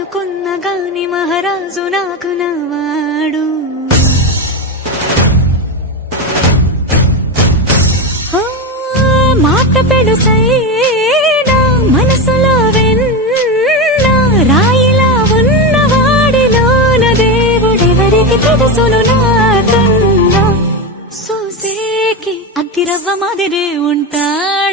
అనుకున్న గాని మహారాజు నాకు నవాడు. మాట పెడుసైనా మనసులో వెన్న రాయిలా ఉన్నవాడిలోన దేవుడెవరికి తెలుసును నాకన్నా. సోసేకి అగ్గిరవ్వ మాదిరే ఉంటాడు.